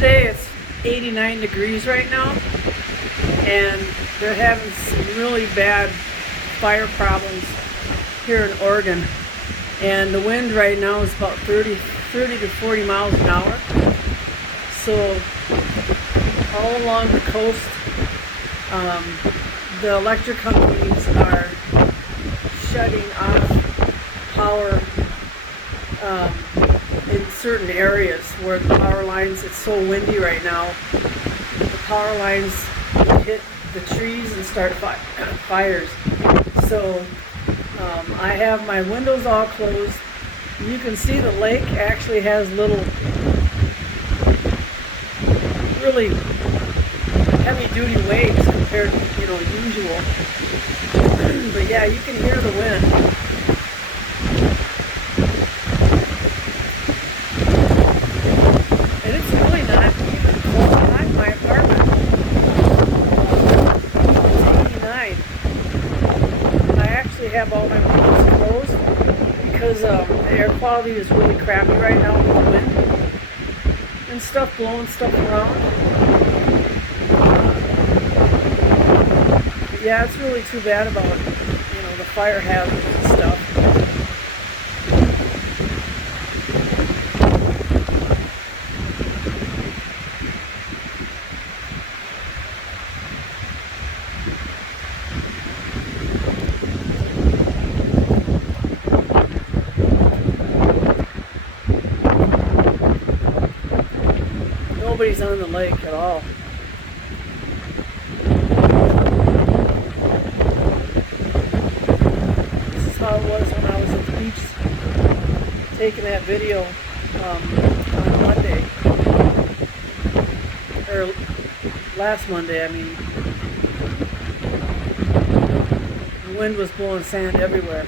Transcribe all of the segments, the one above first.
Today it's 89 degrees right now, and they're having some really bad fire problems here in Oregon. And the wind right now is about 30 to 40 miles an hour. So all along the coast, the electric companies are shutting off power in certain areas where the power lines, it's so windy right now, the power lines hit the trees and start fires. So I have my windows all closed. You can see the lake actually has little, really heavy duty waves compared to, usual. But yeah, you can hear the wind. And it's really not even cold hot in my apartment. It's 89. I actually have all my windows closed because the air quality is really crappy right now with the wind and stuff blowing stuff around. Yeah, it's really too bad about, the fire hazards and stuff. Nobody's on the lake at all. This is how it was when I was at the beach taking that video on Monday. Or last Monday, I mean. The wind was blowing sand everywhere.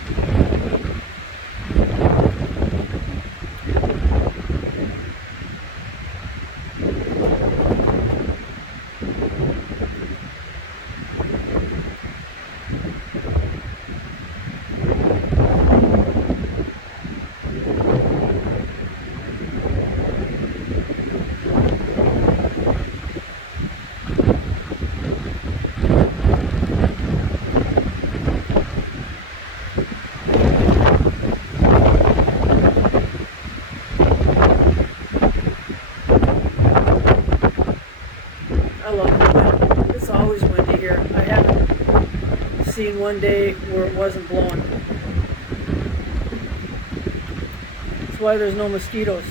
I love the wind. It's always windy here. I haven't seen one day where it wasn't blowing. That's why there's no mosquitoes.